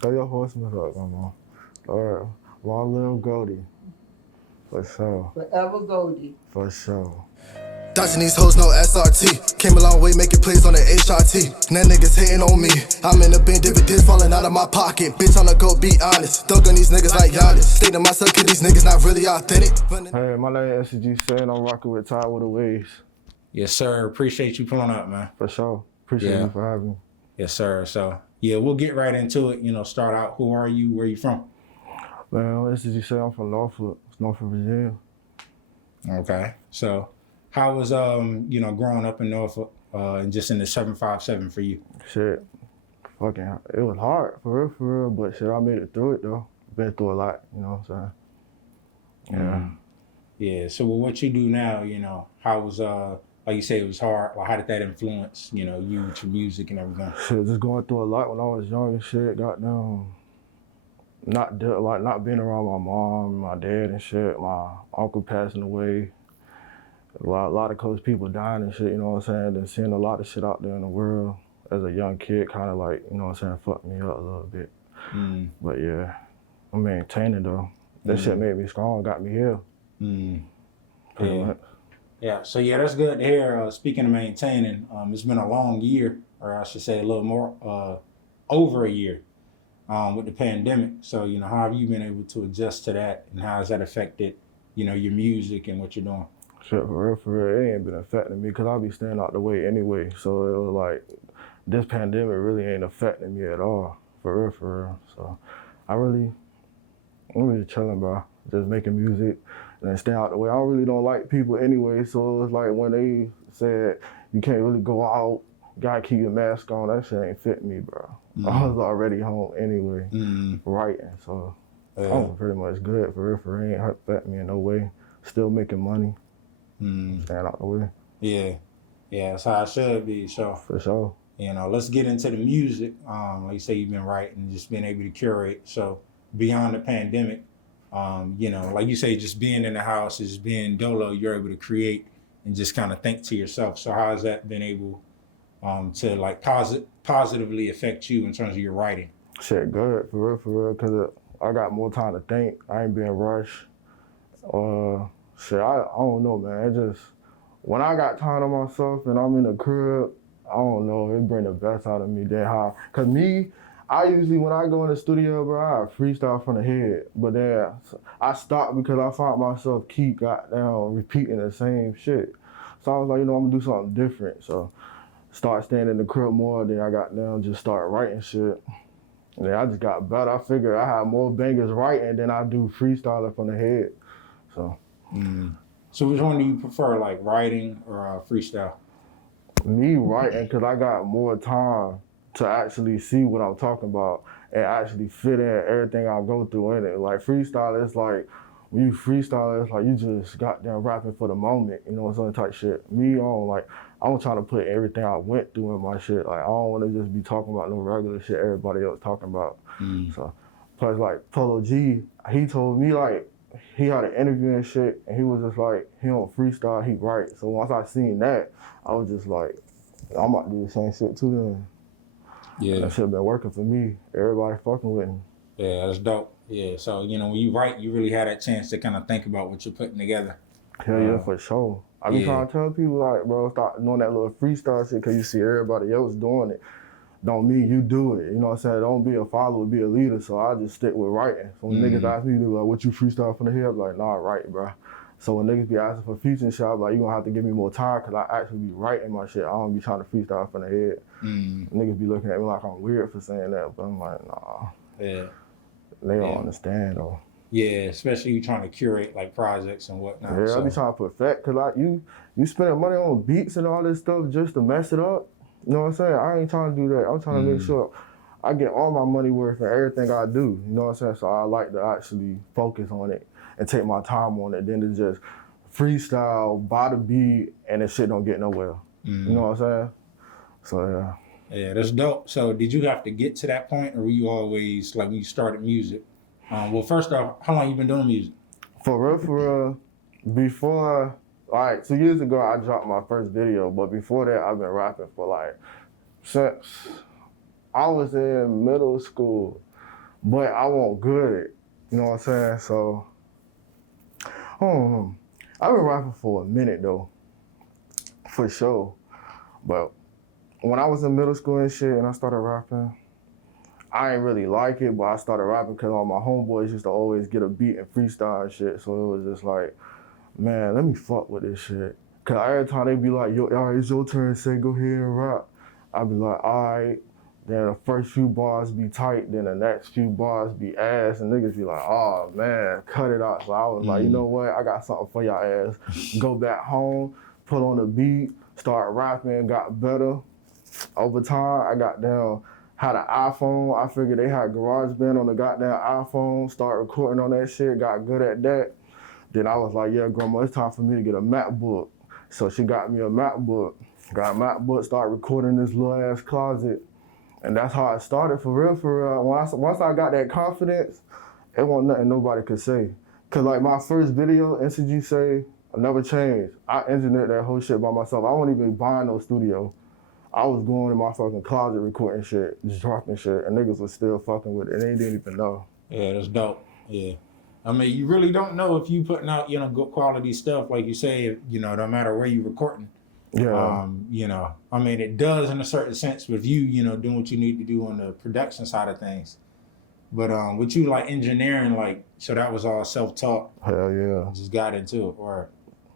Throw your horsemen up, come on. Or long little Goldie. For sure. Forever Goldie. For sure. Dodging these hoes, no SRT. Came a long way making plays on the HRT. Now niggas hating on me. I'm in the bin, dividends falling out of my pocket. Bitch, on the go, be honest. Thug on these niggas like Giannis. Stay to myself, cause these niggas not really authentic. Hey, my name is NCG SAY, and I'm rocking with Ty with the Waves. Yes, sir. Appreciate you pulling up, man. For sure. Appreciate you for having me. Yes, sir. So, yeah, we'll get right into it. Start out. Who are you? Where are you from? Man, NCG SAY, I'm from Norfolk, Virginia. Okay. So, how was, growing up in Norfolk and just in the 757 for you? Shit, fucking, it was hard, for real, but shit, I made it through it, though. Been through a lot, you know what I'm saying? Yeah. Yeah, so with what you do now, how was, like you say, it was hard. Like, how did that influence, you with your music and everything? Shit, just going through a lot when I was young and shit, goddamn. Not being around my mom, my dad and shit, my uncle passing away. A lot of close people dying and shit, you know what I'm saying? And seeing a lot of shit out there in the world as a young kid kind of like, you know what I'm saying, fucked me up a little bit. But yeah, I'm maintaining though. That shit made me strong, got me here. Pretty much. Yeah, so yeah, that's good to hear. Speaking of maintaining, it's been a long year, or I should say a little more, over a year with the pandemic. So, how have you been able to adjust to that, and how has that affected, your music and what you're doing? Shit, for real, it ain't been affecting me because I be staying out the way anyway. So it was like, this pandemic really ain't affecting me at all, for real. So I'm really chilling, bro. Just making music and then staying out the way. I really don't like people anyway, so it's like when they said you can't really go out, gotta keep your mask on, that shit ain't fit me, bro. I was already home anyway, writing, so I'm pretty much good, for real. It ain't affecting me in no way. Still making money. Staying out the way. Yeah, that's how it should be. So for sure. Let's get into the music. Like you say, you've been writing, just being able to curate. So beyond the pandemic, like you say, just being in the house, just being dolo, you're able to create and just kind of think to yourself. So how has that been able to like positively affect you in terms of your writing? Shit, good, for real, because I got more time to think. I ain't being rushed. Shit, I don't know, man. It just, when I got time to myself and I'm in the crib, I don't know, it bring the best out of me than how, cause me, I usually, when I go in the studio, bro, I freestyle from the head, but then I stopped because I found myself keep goddamn repeating the same shit. So I was like, I'm gonna do something different. So start staying in the crib more, then I got down, just start writing shit. And then I just got better. I figured I had more bangers writing than I do freestyling from the head, so. So which one do you prefer, like writing or freestyle? Me writing, because I got more time to actually see what I'm talking about and actually fit in everything I go through in it. Like freestyle, it's like, when you freestyle, it's like you just got down rapping for the moment, some type shit. Me, I'm trying to put everything I went through in my shit. Like, I don't want to just be talking about no regular shit everybody else talking about. So, plus like Polo G, he told me like, he had an interview and shit, and he was just like, he don't freestyle, he write. So once I seen that, I was just like, I'm about to do the same shit too then. Yeah. That shit been working for me. Everybody fucking with me. Yeah, that's dope. Yeah, so, when you write, you really had that chance to kind of think about what you're putting together. Hell yeah, for sure. I be trying to tell people, like, bro, start doing that little freestyle shit because you see everybody else doing it. Don't mean you do it, you know what I'm saying? Don't be a follower, be a leader, so I just stick with writing. So when niggas ask me, like, what you freestyle from the head, I'm like, nah, I write, bro. So when niggas be asking for features and shit, I'm like, you gonna have to give me more time because I actually be writing my shit. I don't be trying to freestyle from the head. Niggas be looking at me like I'm weird for saying that, but I'm like, nah. Yeah. They don't understand, though. Yeah, especially you trying to curate, like, projects and whatnot. Yeah, I be trying to perfect, because like, you spending money on beats and all this stuff just to mess it up. You know what I'm saying? I ain't trying to do that. I'm trying to make sure I get all my money worth for everything I do. You know what I'm saying? So I like to actually focus on it and take my time on it than to just freestyle, by the beat, and the shit don't get nowhere. You know what I'm saying? So yeah. Yeah, that's dope. So did you have to get to that point, or were you always, like, when you started music? Well, first off, how long you been doing music? For real, before, like 2 years ago, I dropped my first video, but before that, I've been rapping for like, since I was in middle school. but I want good. You know what I'm saying? So, I don't know. I've been rapping for a minute though, for sure. But when I was in middle school and shit and I started rapping, I ain't really like it, but I started rapping because all my homeboys used to always get a beat and freestyle and shit. So it was just like, man, let me fuck with this shit. Cause every time they be like, yo, all right, it's your turn, say, go ahead and rap. I'd be like, all right. Then the first few bars be tight, then the next few bars be ass, and niggas be like, oh man, cut it out. So I was like, you know what, I got something for y'all ass. Go back home, put on the beat, start rapping, got better. Over time, I got down, had an iPhone. I figured they had GarageBand on the goddamn iPhone, start recording on that shit, got good at that. Then I was like, yeah, grandma, it's time for me to get a MacBook. So she got me a MacBook. Got a MacBook, started recording this little ass closet. And that's how I started for real, for real. Once I got that confidence, it wasn't nothing nobody could say. Cause like my first video, NCG SAY, I never changed. I engineered that whole shit by myself. I wasn't even buying no studio. I was going in my fucking closet recording shit, just dropping shit, and niggas was still fucking with it, and they didn't even know. Yeah, that's dope. Yeah. I mean, you really don't know if you putting out, good quality stuff, like you say, no matter where you recording. Yeah. I mean, it does in a certain sense with you, doing what you need to do on the production side of things. But with you, like engineering, like, so that was all self-taught. Hell yeah. Just got into it. Or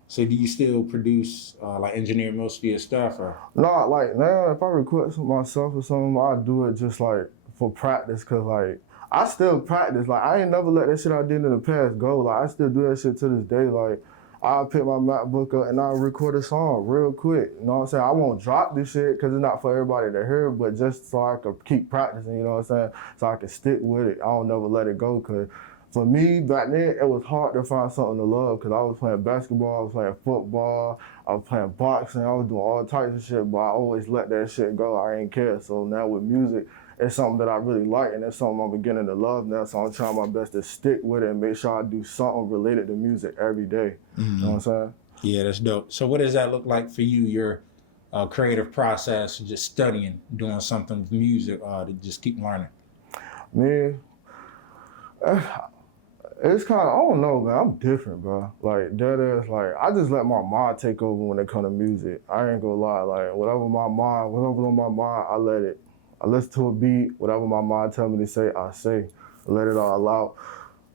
so do you still produce, like engineer most of your stuff? Or No, like now, if I record something myself or something, I do it just like for practice, cause like I still practice. Like I ain't never let that shit I did in the past go. Like I still do that shit to this day. Like I'll pick my MacBook up and I'll record a song real quick. You know what I'm saying? I won't drop this shit because it's not for everybody to hear, but just so I can keep practicing, you know what I'm saying? So I can stick with it. I don't never let it go, because for me, back then, it was hard to find something to love, because I was playing basketball, I was playing football, I was playing boxing, I was doing all types of shit, but I always let that shit go. I ain't care. So now with music, it's something that I really like, and it's something I'm beginning to love now, so I'm trying my best to stick with it and make sure I do something related to music every day. You know what I'm saying? Yeah, that's dope. So what does that look like for you, your creative process, just studying, doing something with music, to just keep learning? Me, it's kind of, I don't know, man. I'm different, bro. Like, that is, like, I just let my mind take over when it comes to music. I ain't gonna lie. Like, whatever's on my mind, I let it. I listen to a beat, whatever my mind tell me to say, I say. I let it all out.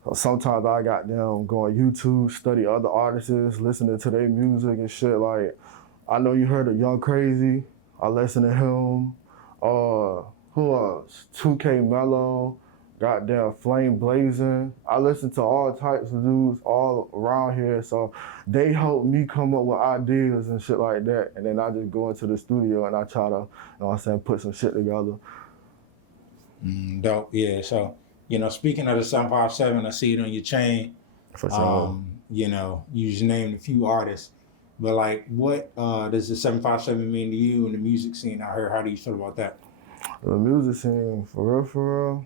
So sometimes I got them go on YouTube, study other artists, listening to their music and shit. Like, I know you heard of Young Crazy. I listen to him. Who else? 2K Mello. Goddamn Flame Blazing. I listen to all types of dudes all around here, so they help me come up with ideas and shit like that. And then I just go into the studio and I try to, you know what I'm saying, put some shit together. Dope. Yeah. So, speaking of the 757, I see it on your chain. For sure. You just named a few artists, but like, what does the 757 mean to you in the music scene out here? How do you feel about that? The music scene, for real.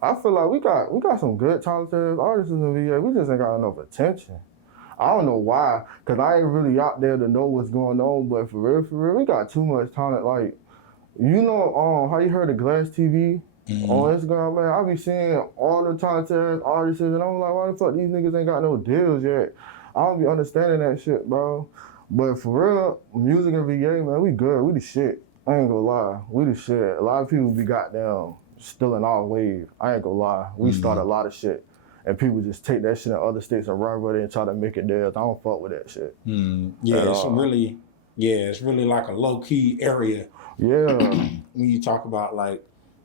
I feel like we got some good talented artists in the VA. We just ain't got enough attention. I don't know why, because I ain't really out there to know what's going on, but for real, we got too much talent. Like, how you heard of Glass TV on Instagram, man? I be seeing all the talented artists, and I'm like, why the fuck these niggas ain't got no deals yet? I don't be understanding that shit, bro. But for real, music in VA, man, we good. We the shit. I ain't gonna lie. We the shit. A lot of people be goddamn still in our wave. I ain't gonna lie. We start a lot of shit, and people just take that shit in other states and run with it and try to make it theirs. I don't fuck with that shit. Yeah, it's really like a low key area. Yeah. When you talk about like,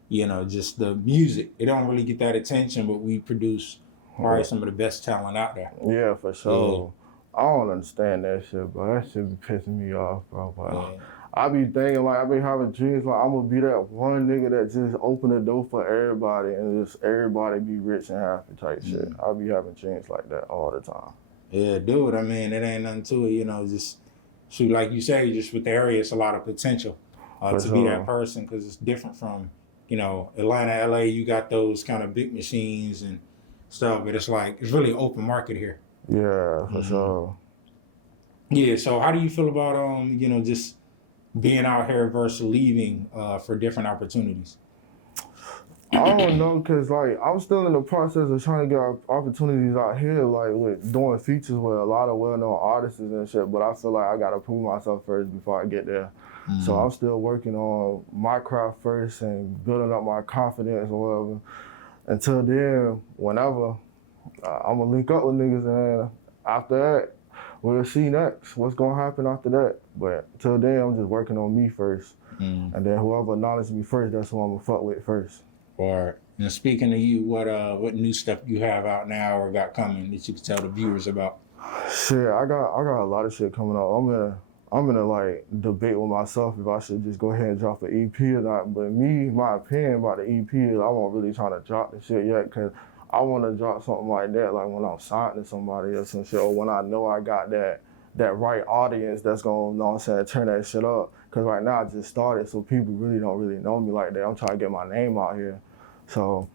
just the music, it don't really get that attention, but we produce probably some of the best talent out there. Yeah, for sure. Yeah. I don't understand that shit, bro. That shit be pissing me off, bro. But I be thinking, like, I be having dreams, like, I'm gonna be that one nigga that just open the door for everybody and just everybody be rich and happy type shit. I be having dreams like that all the time. Yeah, dude, I mean, it ain't nothing to it, just shoot, like you say, just with the area, it's a lot of potential to be that person, because it's different from, Atlanta, LA, you got those kind of big machines and stuff, but it's like, it's really open market here. Yeah, for sure. Yeah, so how do you feel about, just being out here versus leaving for different opportunities? I don't know, cause like I'm still in the process of trying to get opportunities out here, like with doing features with a lot of well-known artists and shit. But I feel like I gotta prove myself first before I get there. So I'm still working on my craft first and building up my confidence or whatever. Until then, whenever I'm gonna link up with niggas, and after that, we'll see next. What's gonna happen after that? But till then, I'm just working on me first, and then whoever acknowledges me first, that's who I'm gonna fuck with first. Or and speaking of you, what new stuff you have out now or got coming that you can tell the viewers about? Shit, I got a lot of shit coming out. I'm gonna like debate with myself if I should just go ahead and drop an EP or not. But my opinion about the EP is I won't really trying to drop the shit yet, cause I want to drop something like that, like when I'm signed to somebody or some shit, or when I know I got that right audience that's gonna, you know what I'm saying, turn that shit up. Cause right now I just started, so people really don't know me like that. I'm trying to get my name out here. So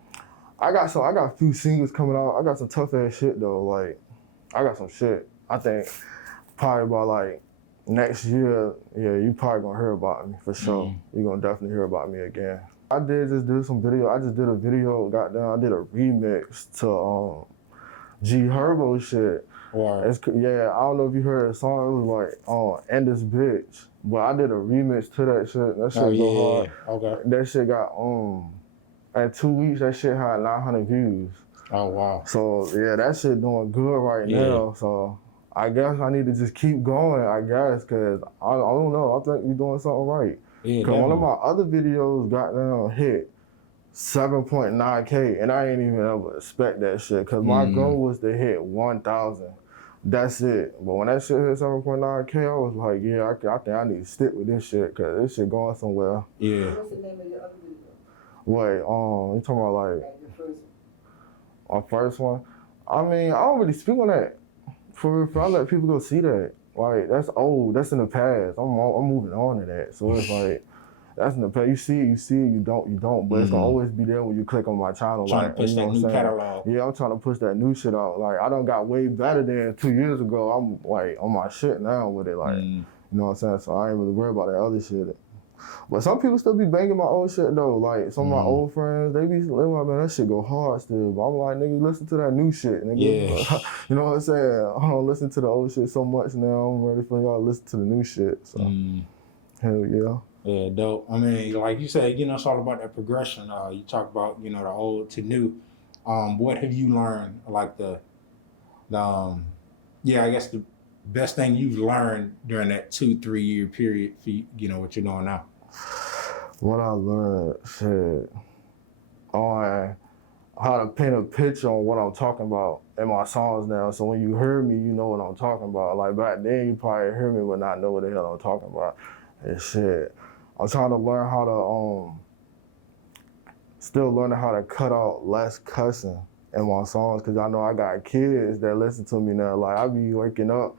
I got a few singles coming out. I got some tough ass shit though. Like I got some shit. I think probably about like next year, yeah, you probably gonna hear about me for sure. You gonna definitely hear about me again. I just did some video. I just did a video. I did a remix to G Herbo shit. Or Yeah, I don't know if you heard the song. It was like "And This Bitch," but I did a remix to that shit. That shit go hard. Okay. That shit got in 2 weeks. That shit had 900 views. Oh wow. So yeah, that shit doing good right now. So I guess I need to just keep going. I guess because I don't know. I think we doing something right. Yeah. Cause one of my other videos got down hit 7.9K, and I ain't even ever expect that shit. Cause my goal was to hit 1,000. That's it. But when that shit hit 7.9K, I was like, yeah, I think I need to stick with this shit, cause this shit going somewhere. Yeah. What's the name of your other video? Wait, you talking about like Your first my first one? I mean, I don't really speak on that. For I let people go see that. Like that's old. That's in the past. I'm moving on to that. So it's like that's in the past. You see it, you don't. But it's gonna always be there when you click on my channel. Trying like to push that new catalog. Yeah, I'm trying to push that new shit out. Like I done got way better than 2 years ago. I'm like on my shit now with it. Like you know what I'm saying. So I ain't really worried about that other shit. But some people still be banging my old shit though. Like some of my old friends, they be like, man, that shit go hard still. But I'm like, nigga, listen to that new shit, nigga. Yeah. You know what I'm saying? I don't listen to the old shit so much now. I'm ready for y'all to listen to the new shit. So hell yeah. Yeah, dope. I mean, like you said, it's all about that progression. You talk about, the old to new. What have you learned? Like I guess the best thing you've learned during that 2-3 year period for what you're doing now? What I learned, shit, on how to paint a picture on what I'm talking about in my songs now. So when you hear me, you know what I'm talking about. Like back then, you probably hear me but not know what the hell I'm talking about. And shit, I'm trying to learn how to still learning how to cut out less cussing in my songs, because I know I got kids that listen to me now. Like I be waking up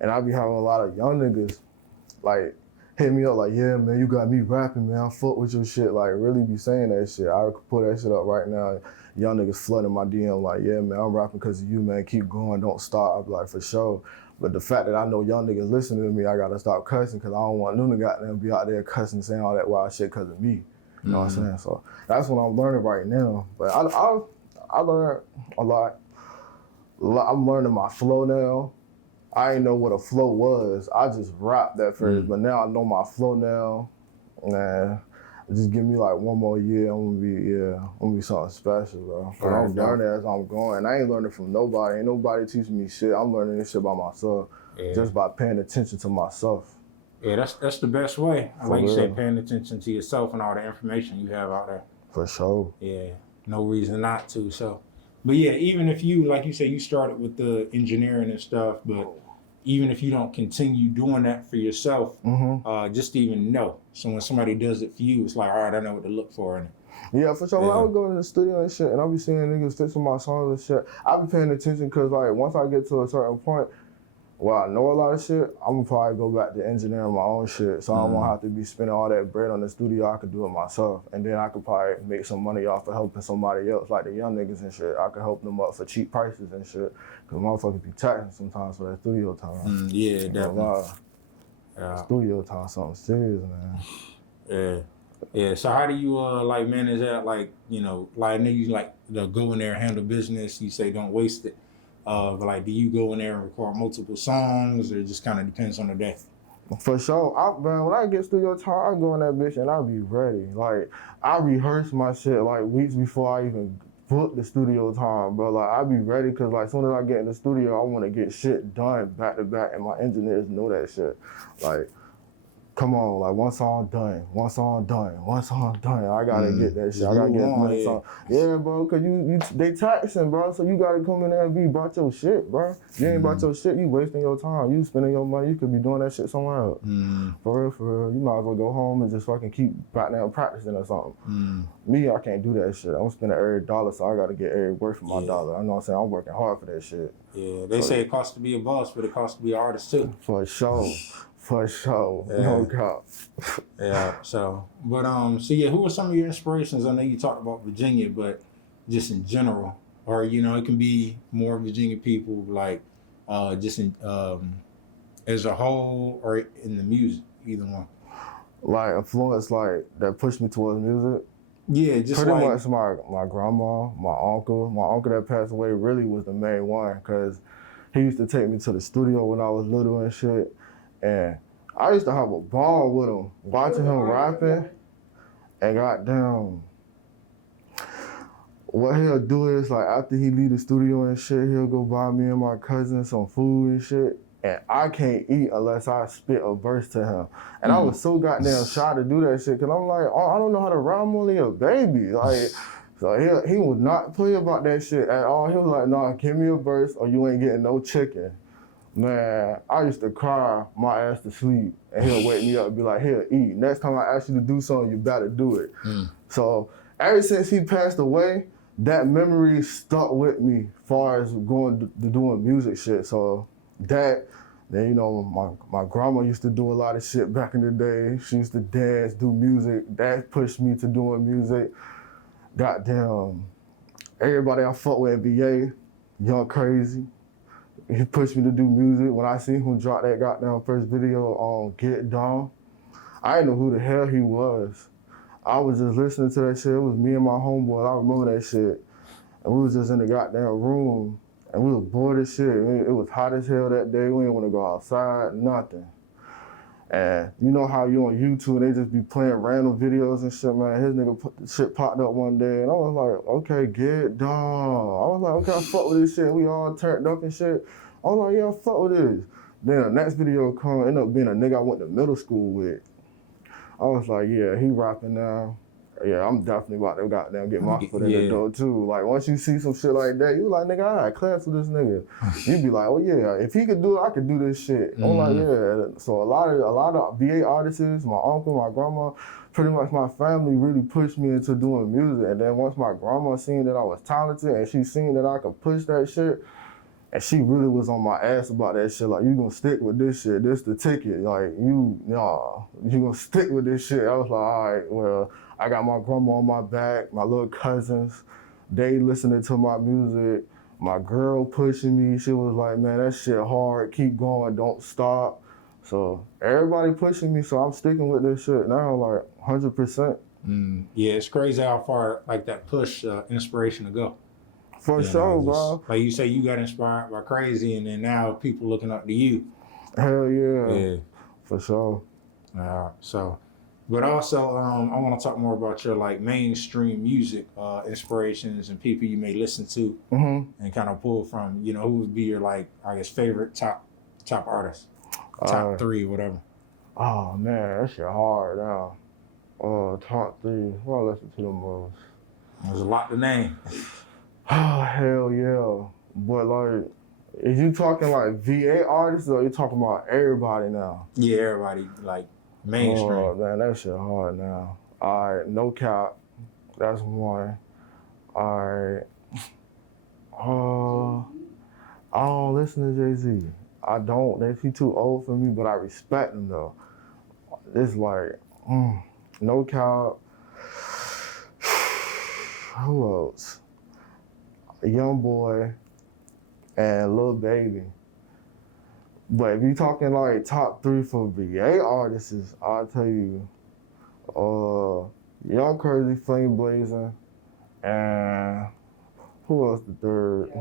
and I be having a lot of young niggas like hit me up like, yeah, man, you got me rapping, man. I fuck with your shit. Like, really be saying that shit. I could put that shit up right now. Young niggas flooding my DM like, yeah, man, I'm rapping because of you, man. Keep going, don't stop. I be like, for sure. But the fact that I know young niggas listening to me, I gotta stop cussing, because I don't want them to goddamn be out there cussing, saying all that wild shit because of me. You know what I'm saying? So that's what I'm learning right now. But I learned a lot. I'm learning my flow now. I didn't know what a flow was. I just rapped at first, but now I know my flow now. Man, just give me like one more year, I'm gonna be something special, bro. Right, I'm learning as I'm going. I ain't learning from nobody. Ain't nobody teaching me shit. I'm learning this shit by myself, just by paying attention to myself. Yeah, that's the best way. Like you real. said, paying attention to yourself and all the information you have out there. For sure. Yeah, no reason not to. So, but yeah, even if you, like you said, you started with the engineering and stuff, but even if you don't continue doing that for yourself, just to even know. So when somebody does it for you, it's like, all right, I know what to look for. And yeah, for sure. When I would go to the studio and shit, and I'll be seeing niggas fixing my songs and shit, I'll be paying attention, because like once I get to a certain point where I know a lot of shit, I'm gonna probably go back to engineering my own shit. So I don't wanna have to be spending all that bread on the studio. I could do it myself. And then I could probably make some money off of helping somebody else, like the young niggas and shit. I could help them up for cheap prices and shit. Cause motherfuckers be taxing sometimes for that studio time. yeah, definitely. Studio time, something serious, man. Yeah. Yeah. So how do you like manage that? Like, you know, like I know you like to go in there and handle business. You say don't waste it. But like, do you go in there and record multiple songs, or it just kind of depends on the day? For sure. Man, when I get studio time, I go in that bitch and I'll be ready. Like, I rehearse my shit like weeks before I even book the studio time, bro. Like, I be ready because, like, as soon as I get in the studio, I want to get shit done back to back, and my engineers know that shit. Like, come on, like one song done, one song done, one song done. I gotta get that shit. Just I gotta move get as on, many yeah. songs. Yeah, bro, cause they taxing, bro. So you gotta come in there and be about your shit, bro. You ain't about your shit, you wasting your time. You spending your money. You could be doing that shit somewhere else. For real, for real. You might as well go home and just fucking keep back there practicing or something. Me, I can't do that shit. I'm spending every dollar, so I gotta get every word for my dollar. I know what I'm saying? I'm working hard for that shit. Yeah, they say it costs to be a boss, but it costs to be an artist too. For sure. For sure. Yeah. No doubt. Yeah. So, but so yeah, who are some of your inspirations? I know you talked about Virginia, but just in general, or you know, it can be more Virginia people, like just in as a whole, or in the music, either one. Like influence, like that pushed me towards music. Yeah, just pretty like much my grandma, my uncle. My uncle that passed away really was the main one because he used to take me to the studio when I was little and shit. And I used to have a ball with him, watching him rapping. And goddamn, what he'll do is like after he leave the studio and shit, he'll go buy me and my cousin some food and shit. And I can't eat unless I spit a verse to him. And I was so goddamn shy to do that shit, cause I'm like, oh, I don't know how to rap, I'm only a baby. Like, so he would not play about that shit at all. He was like, nah, give me a verse or you ain't getting no chicken. Man, I used to cry my ass to sleep, and he'll wake me up and be like, here, eat. Next time I ask you to do something, you better do it. So ever since he passed away, that memory stuck with me as far as going to doing music shit. So then, you know, my grandma used to do a lot of shit back in the day. She used to dance, do music. That pushed me to doing music. Goddamn, everybody I fuck with at VA, Young Crazy, he pushed me to do music. When I seen him drop that goddamn first video on Get Down, I didn't know who the hell he was. I was just listening to that shit. It was me and my homeboy. I remember that shit. And we was just in the goddamn room, and we was bored as shit. It was hot as hell that day. We didn't want to go outside, nothing. And you know how you on YouTube, they just be playing random videos and shit, man. His nigga shit popped up one day, and I was like, okay, Get Down. I was like, okay, I fuck with this shit. We all turned up and shit. I was like, yeah, I fuck with this. Then the next video ended up being a nigga I went to middle school with. I was like, yeah, he rapping now. Yeah, I'm definitely about to goddamn get my foot in the door too. Like once you see some shit like that, you like, nigga, I had class with this nigga. You be like, oh yeah, if he could do it, I could do this shit. I'm like, yeah. So a lot of VA artists, my uncle, my grandma, pretty much my family really pushed me into doing music. And then once my grandma seen that I was talented and she seen that I could push that shit, and she really was on my ass about that shit. Like, you gonna stick with this shit. This the ticket. Like, you gonna stick with this shit. I was like, all right, well, I got my grandma on my back, my little cousins, they listening to my music. My girl pushing me. She was like, man, that shit hard. Keep going, don't stop. So everybody pushing me, so I'm sticking with this shit now, like 100%. Yeah, it's crazy how far like that push inspiration to go. For sure, bro. Like you say, you got inspired by Crazy, and then now people looking up to you. Hell yeah. Yeah. For sure. So, but also, I want to talk more about your like mainstream music inspirations and people you may listen to and kind of pull from. You know, who would be your like, I guess, favorite top artist, top three, whatever. Oh man, that shit hard now. Top three. What I listen to the most? There's a lot to name. Oh, hell yeah. But like, is you talking like VA artists or you talking about everybody now? Yeah, everybody, like mainstream. Oh man, that shit hard now. All right, No Cap. That's one. All right. I don't listen to Jay-Z. I don't. He too old for me, but I respect him though. It's like, No Cap. Who else? Young Boy and Lil Baby. But if you talking like top three for VA artists, I'll tell you, Young Crazy, Flame Blazing, and who else the third?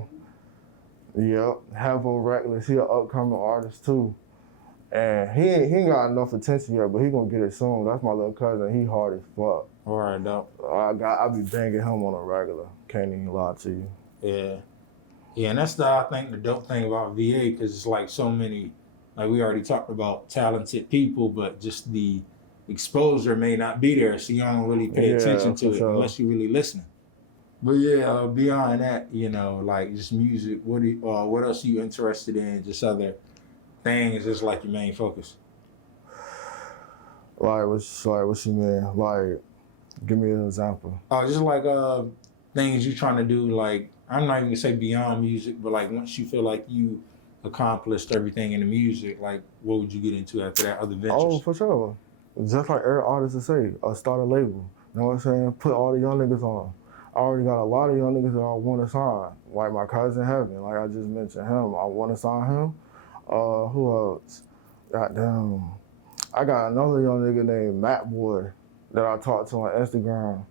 Yep, Havo Reckless. He an upcoming artist too. And he ain't got enough attention yet, but he gonna get it soon. That's my little cousin. He hard as fuck. All right, dope. I be banging him on a regular. Can't even lie to you. Yeah. Yeah, and that's I think the dope thing about VA, because it's like so many, like we already talked about talented people, but just the exposure may not be there, so you don't really pay attention to it unless you're really listening. But yeah, beyond that, like just music, what else are you interested in? Just other things, just like your main focus? Like what you mean? Like, give me an example. Oh, just like things you're trying to do, like, I'm not even gonna say beyond music, but like once you feel like you accomplished everything in the music, like what would you get into after that? Other ventures? Oh, for sure. Just like every artist to say, start a label. You know what I'm saying? Put all the young niggas on. I already got a lot of young niggas that I want to sign. Like my cousin Heaven, like I just mentioned him. I want to sign him. Who else? Goddamn. I got another young nigga named Matt Boy that I talked to on Instagram.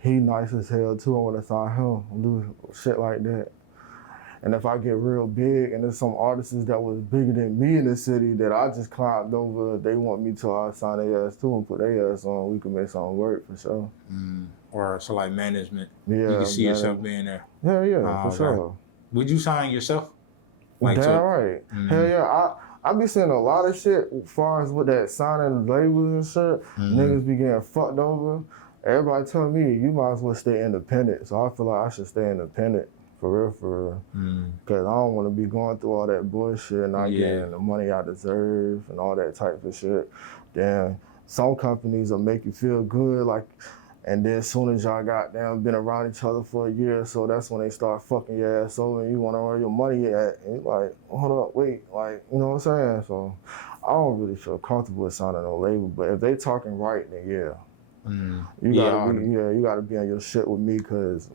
He nice as hell too. I want to sign him and do shit like that. And if I get real big and there's some artists that was bigger than me in the city that I just climbed over, they want me to sign their ass too and put their ass on, we can make something work for sure. Or so like management. Yeah, you can see yourself being there. Yeah, for sure. Would you sign yourself? Like damn right. Hell yeah. I be seeing a lot of shit as far as with that signing labels and shit. Niggas be getting fucked over. Everybody telling me, you might as well stay independent. So I feel like I should stay independent. For real. Because I don't want to be going through all that bullshit and not getting the money I deserve and all that type of shit. Then some companies will make you feel good, like, and then as soon as y'all been around each other for a year, so that's when they start fucking your ass over and you want to earn your money at. And you're like, hold up, wait, like, you know what I'm saying? So I don't really feel comfortable with signing no label, but if they talking right, then you gotta be on your shit with me, because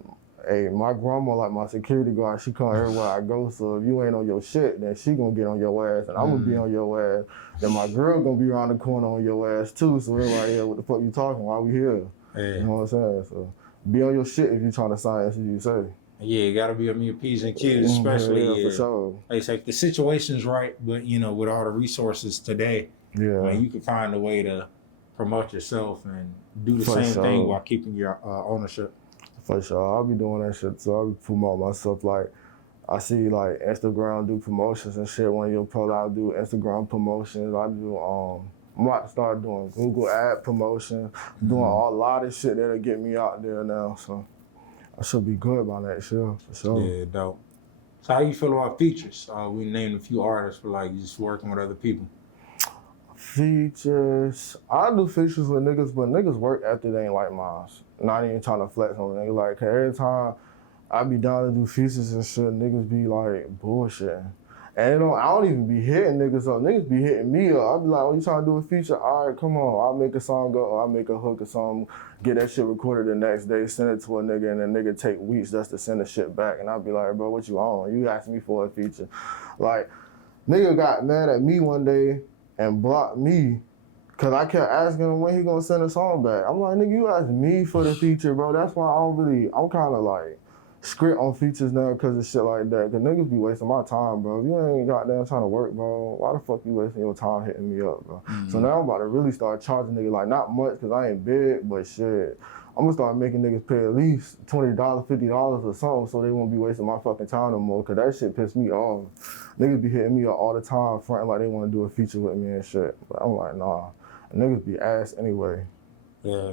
hey, my grandma, like my security guard, she come everywhere I go. So if you ain't on your shit, then she gonna get on your ass, and I'm gonna be on your ass. Then my girl gonna be around the corner on your ass too. So everybody here, what the fuck you talking? Why we here? You know what I'm saying? So be on your shit if you trying to sign NCG SAY. Yeah, you gotta be on your P's and Q's, especially for sure. Like it's like the situation's right, but with all the resources today, you can find a way to promote yourself and do the same thing while keeping your ownership. For sure, I'll be doing that shit, so I'll be promoting myself. Like, I see like Instagram do promotions and shit. When you're pro, I'll do Instagram promotions. I do, I'm about to start doing Google ad promotion, doing a lot of shit that'll get me out there now. So I should be good by that shit, for sure. Yeah, dope. So how you feel about features? We named a few artists for like just working with other people. Features, I do features with niggas, but niggas work ethic ain't like mine. Not even trying to flex on niggas. Like, every time I be down to do features and shit, niggas be like bullshitting. And I don't even be hitting niggas up. Niggas be hitting me up. I be like, you trying to do a feature? All right, come on. I'll make a song up, or I'll make a hook or something, get that shit recorded the next day, send it to a nigga, and the nigga take weeks just to send the shit back. And I'll be like, bro, what you on? You asked me for a feature. Like, nigga got mad at me one day and blocked me, cause I kept asking him when he gonna send a song back. I'm like, nigga, you asked me for the feature, bro. That's why I'm kind of like script on features now, cause of shit like that. Cause niggas be wasting my time, bro. If you ain't goddamn trying to work, bro, why the fuck you wasting your time hitting me up, bro? So now I'm about to really start charging niggas, like, not much, cause I ain't big, but shit, I'm gonna start making niggas pay at least $20, $50 or something, so they won't be wasting my fucking time no more, cause that shit pissed me off. Niggas be hitting me up all the time, fronting like they wanna do a feature with me and shit. But I'm like, nah. Niggas be ass anyway. Yeah.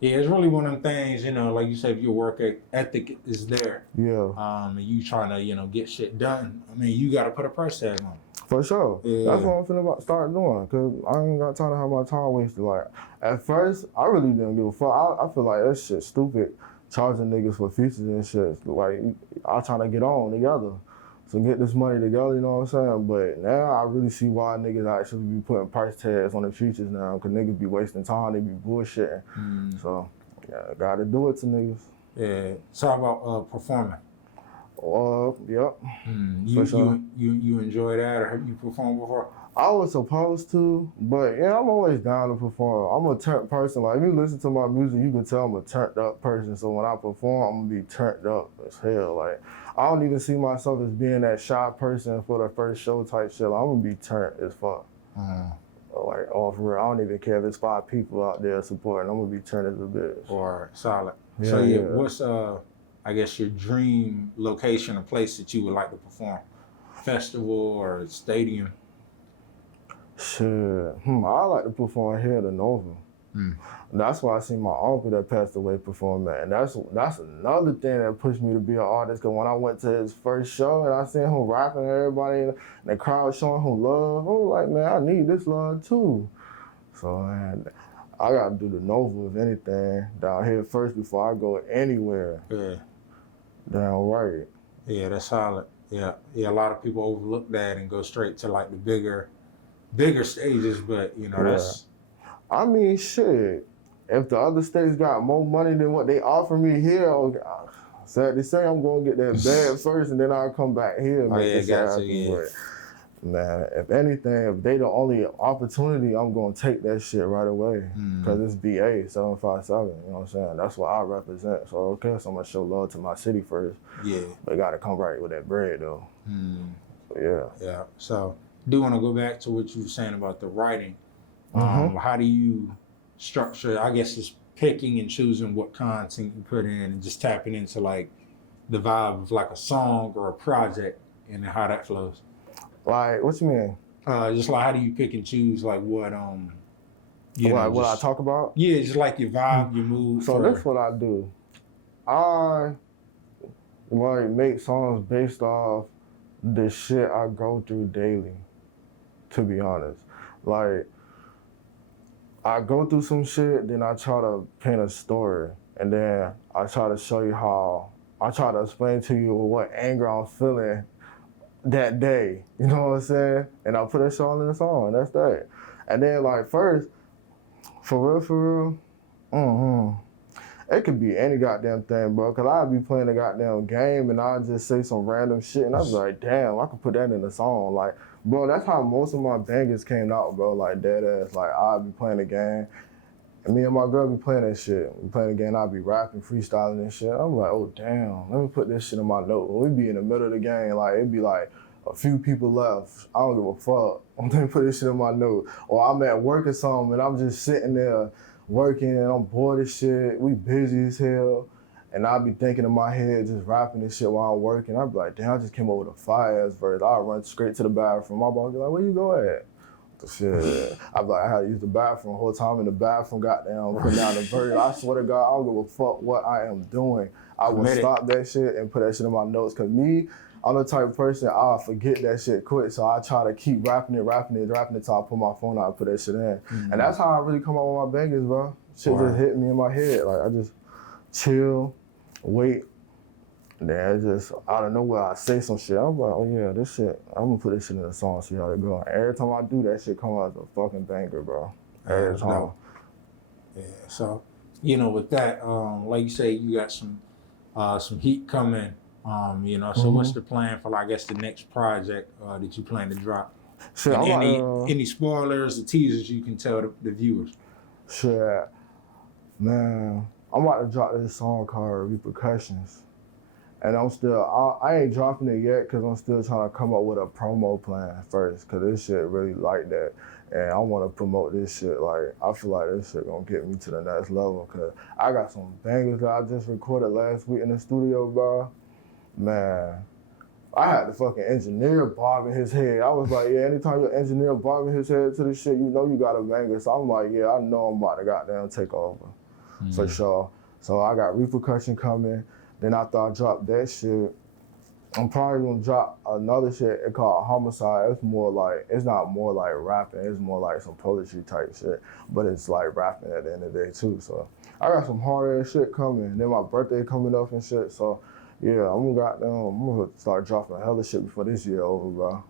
Yeah, it's really one of them things, like you said, if your work ethic is there. Yeah. And you trying to, get shit done, I mean, you got to put a price tag on it. For sure. Yeah. That's what I'm finna start doing, because I ain't got time to have my time wasted. Like, at first, I really didn't give a fuck. I feel like that shit stupid, charging niggas for features and shit. Like, I trying to get on together. So get this money together, you know what I'm saying? But now I really see why niggas actually be putting price tags on the features now, because niggas be wasting time, they be bullshitting. So, yeah, gotta do it to niggas. Yeah. So how about performing? Yep. You, For sure. you enjoy that, or have you performed before? I was supposed to, but yeah, I'm always down to perform. I'm a turned person. Like if you listen to my music, you can tell I'm a turned up person. So when I perform, I'm gonna be turned up as hell. Like I don't even see myself as being that shy person for the first show type shit. Like, I'm gonna be turned as fuck. Like off real. I don't even care if it's 5 people out there supporting. I'm gonna be turned as a bitch. Or solid. Yeah, So yeah. what's I guess your dream location or place that you would like to perform? Festival or stadium? Shit. I like to perform here at the Nova. That's why I see my uncle that passed away perform at. And that's another thing that pushed me to be an artist. Cause when I went to his first show and I seen him rapping and everybody and the crowd showing him love, I was like, man, I need this love too. So man, I gotta do the Nova if anything down here first before I go anywhere. Yeah. Damn right. Yeah, that's solid. Yeah. A lot of people overlook that and go straight to like the bigger stages, but you know, that's. I mean, shit. If the other states got more money than what they offer me here, sad to say, I'm gonna get that bag first, and then I'll come back here and make this happen. But, man, if anything, if they the only opportunity, I'm gonna take that shit right away. Cause it's BA 757. You know what I'm saying? That's what I represent. So okay, so I'm gonna show love to my city first. Yeah. But gotta come right with that bread though. So, yeah. Yeah. So do want to go back to what you were saying about the writing. How do you structure? I guess it's picking and choosing what content you put in and just tapping into like the vibe of like a song or a project and how that flows. Like, what you mean? Just like how do you pick and choose like what what I talk about? Yeah, just like your vibe, your mood. So that's what I do. I like make songs based off the shit I go through daily, to be honest. Like, I go through some shit, then I try to paint a story, and then I try to show you how, I try to explain to you what anger I'm feeling that day, you know what I'm saying? And I put that shit all in the song, that's that. And then like first, for real, it could be any goddamn thing, bro, cause I'd be playing a goddamn game and I'd just say some random shit and I'd be like, damn, I could put that in the song. Like, bro, that's how most of my bangers came out, bro, like dead ass. Like, I'd be playing a game and me and my girl be playing that shit. We playing a game, I'd be rapping, freestyling and shit. I'm like, oh damn, let me put this shit in my note. When we be in the middle of the game, like, it'd be like a few people left. I don't give a fuck. I'm gonna put this shit in my note. Or I'm at work or something and I'm just sitting there working and I'm bored as shit. We busy as hell. And I'll be thinking in my head, just rapping this shit while I'm working. I'd be like, damn, I just came up with a fire-ass verse. I'll run straight to the bathroom. My boss be like, where you go at? The shit. I'd be like, I had to use the bathroom the whole time in the bathroom, goddamn, putting down the verse. I swear to God, I don't give a fuck what I am doing. I will stop that shit and put that shit in my notes. Cause me, I'm the type of person, I'll forget that shit quick. So I try to keep rapping it till I put my phone out and put that shit in. And that's how I really come up with my bangers, bro. Shit just hit me in my head. Like, I just chill, wait, and then it's just out of nowhere I say some shit. I'm like, oh yeah, this shit, I'm gonna put this shit in the song, see how it go. Every time I do that shit come out as a fucking banger, bro. Every time. Yeah, so, you know, with that, like you say, you got some heat coming, you know, so what's the plan for, I guess, the next project that you plan to drop? Shit, and any spoilers or teasers you can tell the viewers? Shit, man, I'm about to drop this song called Repercussions. And I'm still, I ain't dropping it yet because I'm still trying to come up with a promo plan first because this shit really like that. And I want to promote this shit. Like, I feel like this shit gonna get me to the next level because I got some bangers that I just recorded last week in the studio, bro. Man, I had the fucking engineer bobbing his head. I was like, yeah, anytime your engineer bobbing his head to this shit, you know you got a banger. So I'm like, yeah, I know I'm about to goddamn take over. For sure. So I got Repercussion coming. Then after I drop that shit, I'm probably gonna drop another shit called Homicide. It's more like, it's not more like rapping, it's more like some poetry type shit, but it's like rapping at the end of the day too. So I got some hard ass shit coming. Then my birthday coming up and shit. So yeah, I'm gonna start dropping hella shit before this year over, bro.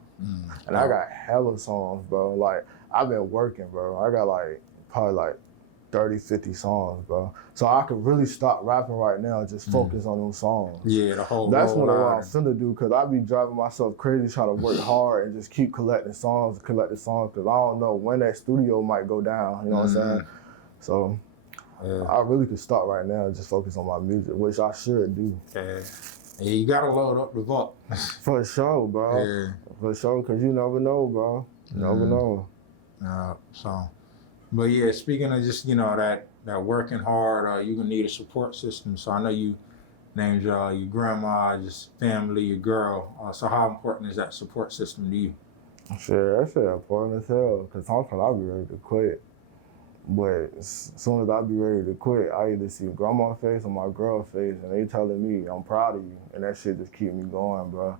And I got hella songs, bro. Like, I've been working, bro. I got like, probably like 30, 50 songs, bro. So I could really stop rapping right now and just focus on those songs. Yeah, the whole That's what rollout I'm finna do, because I be driving myself crazy trying to work hard and just keep collecting songs, because I don't know when that studio might go down, you know what I'm saying? So I really could stop right now and just focus on my music, which I should do. Yeah. Yeah, you gotta load up the vault. For sure, bro. Yeah. For sure, because you never know, bro. You never know. So, but yeah, speaking of just, that working hard, you're gonna need a support system. So I know you named your grandma, just family, your girl. So how important is that support system to you? Shit, that shit important as hell, because sometimes I be ready to quit. But as soon as I be ready to quit, I either see grandma's face or my girl's face, and they telling me, I'm proud of you. And that shit just keep me going, bro.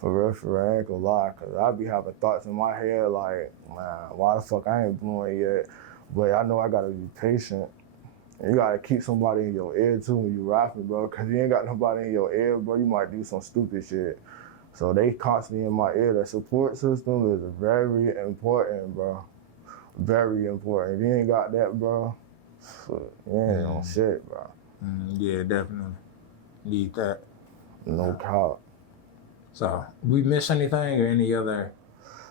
For real, I ain't gonna lie, because I be having thoughts in my head like, man, why the fuck I ain't blowing yet? But I know I gotta be patient. And you gotta keep somebody in your ear too when you rapping, bro, because you ain't got nobody in your ear, bro, you might do some stupid shit. So they constantly in my ear. The support system is very important, bro. Very important. If you ain't got that, bro, you ain't on shit, bro. Yeah, definitely. Need that. No cap. So, we miss anything or any other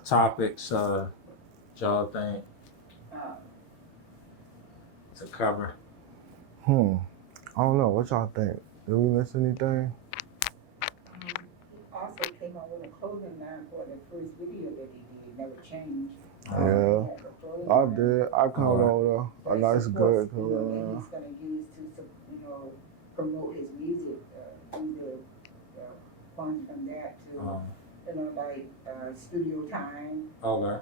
topics y'all think to cover? I don't know. What y'all think? Did we miss anything? He also came out with a clothing line for the first video that he did, Never Changed. Yeah, I did. I come over a nice good that he's gonna use to, promote his music, use the funds from that to, like studio time. Okay.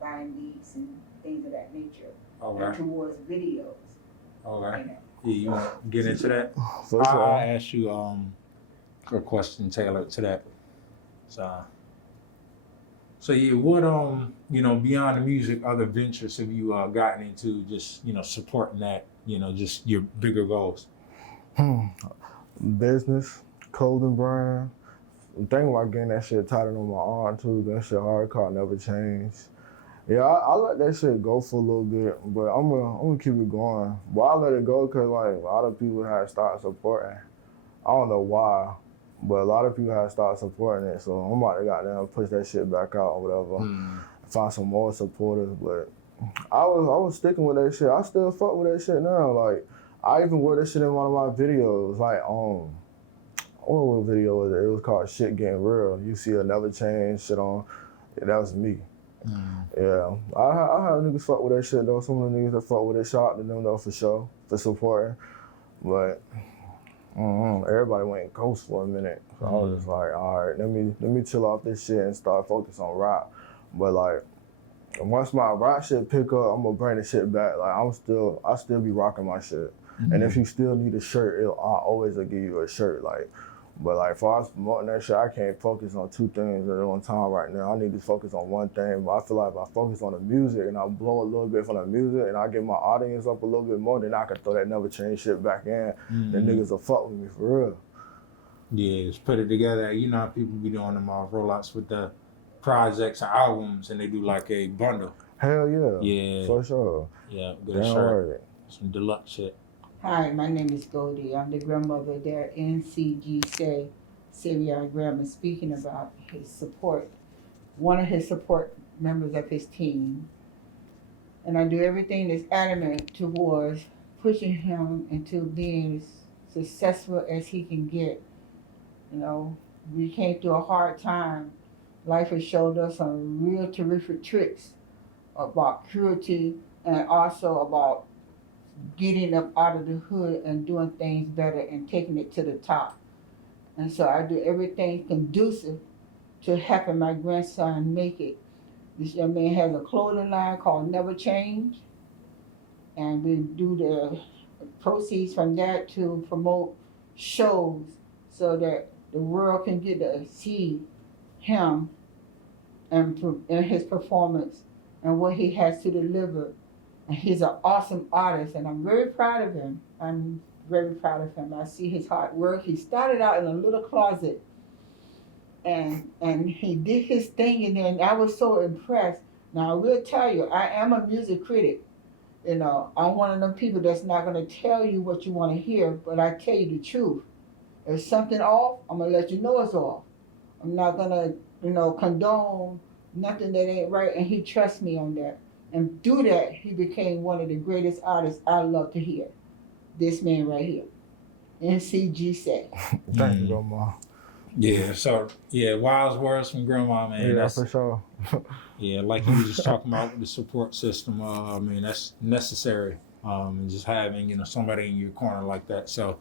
Buying beats and things of that nature. Okay. And towards videos. Okay. Yeah, you want to get into that? For sure. I'll ask you a question tailored to that. So yeah, what beyond the music, other ventures have you gotten into? Just supporting that, just your bigger goals. Business, clothing brand. I'm thinking about getting that shit tatted on my arm too. That shit hardcore never changed. Yeah, I let that shit go for a little bit, but I'm gonna keep it going. But I let it go because like a lot of people have started supporting. I don't know why, but a lot of people have started supporting it. So I'm about to goddamn push that shit back out or whatever. Find some more supporters. But I was sticking with that shit. I still fuck with that shit now. Like I even wore that shit in one of my videos. Like what video was it? It was called Shit Getting Real. You see a Never Change shit on. Yeah, that was me. Yeah, I have niggas fuck with that shit though. Some of the niggas that fuck with it, shout out to them though for sure, for supporting. But everybody went ghost for a minute. So I was just like, all right, let me chill off this shit and start focus on rap. But like, once my rap shit pick up, I'm gonna bring the shit back. Like I still be rocking my shit. And if you still need a shirt, I always give you a shirt. But like, for us promoting that shit, I can't focus on two things at one time right now. I need to focus on one thing. But I feel like if I focus on the music and I blow a little bit from the music and I get my audience up a little bit more, then I can throw that Never Change shit back in. Then niggas will fuck with me for real. Yeah, just put it together. You know how people be doing them rollouts with the projects and albums, and they do like a bundle. Hell yeah. Yeah. For sure. Yeah, get a shirt. Right. Some deluxe shit. Hi, my name is Goldie. I'm the grandmother there, NCG SAY, Syrian Grandma, speaking about his support, one of his support members of his team. And I do everything that's adamant towards pushing him into being as successful as he can get. We came through a hard time. Life has showed us some real terrific tricks about purity and also about getting up out of the hood and doing things better and taking it to the top. And so I do everything conducive to helping my grandson make it. This young man has a clothing line called Never Change, and we do the proceeds from that to promote shows so that the world can get to see him and his performance and what he has to deliver. And he's an awesome artist, and I'm very proud of him. I'm very proud of him. I see his hard work. He started out in a little closet, and he did his thing, and then I was so impressed. Now, I will tell you, I am a music critic, You know, I'm one of them people that's not gonna tell you what you want to hear, but I tell you the truth. If something off, I'm gonna let you know it's off. I'm not gonna, condone nothing that ain't right, and he trusts me on that. And through that, he became one of the greatest artists I love to hear. This man right here, NCG SAY. Thank you, Grandma. Yeah, so wise words from Grandma, man. Yeah, That's for sure. yeah, like you were just talking about with the support system. I mean, that's necessary. And just having somebody in your corner like that. So,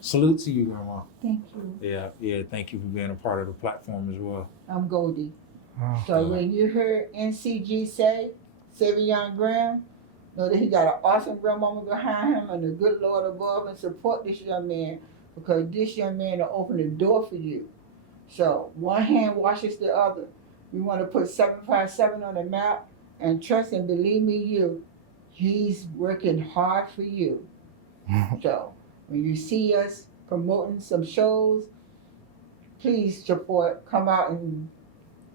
salute to you, Grandma. Thank you. Yeah. Thank you for being a part of the platform as well. I'm Goldie. Oh. So when you heard NCG SAY, Savion Graham, know that he got an awesome grandmama behind him and a good Lord above, and support this young man, because this young man will open the door for you. So one hand washes the other. We want to put 757 on the map, and trust and believe me, he's working hard for you. So when you see us promoting some shows, please support, come out and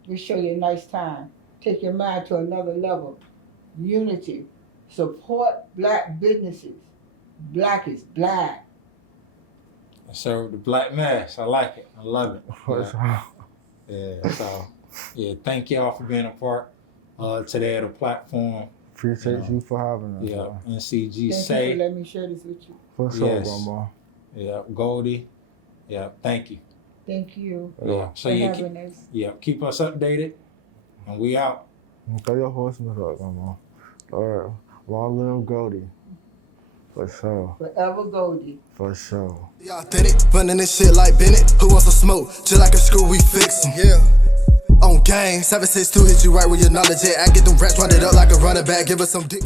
we'll show you a nice time. Take your mind to another level. Unity. Support black businesses. Black is black. So the black mass, I like it. I love it. For sure. So thank y'all for being a part today of the platform. Appreciate you for having us. Yeah, Man. NCG Thank you SAY. for letting me share this with you. For sure, Yes. Grandma. Yeah, Goldie. Yeah, thank you. Thank you Yeah, so for yeah, having us. keep us updated, and we out. Throw your horsemen up, Grandma. All right. Long live Goldie. For sure. Forever Goldie. For sure. Yeah, authentic, running this shit like Bennett. Who wants to smoke? Just like a screw, we fix 'em. Yeah. On game, 762 hit you right where your knowledge at. I get them rats, run it up like a running back. Give us some dick.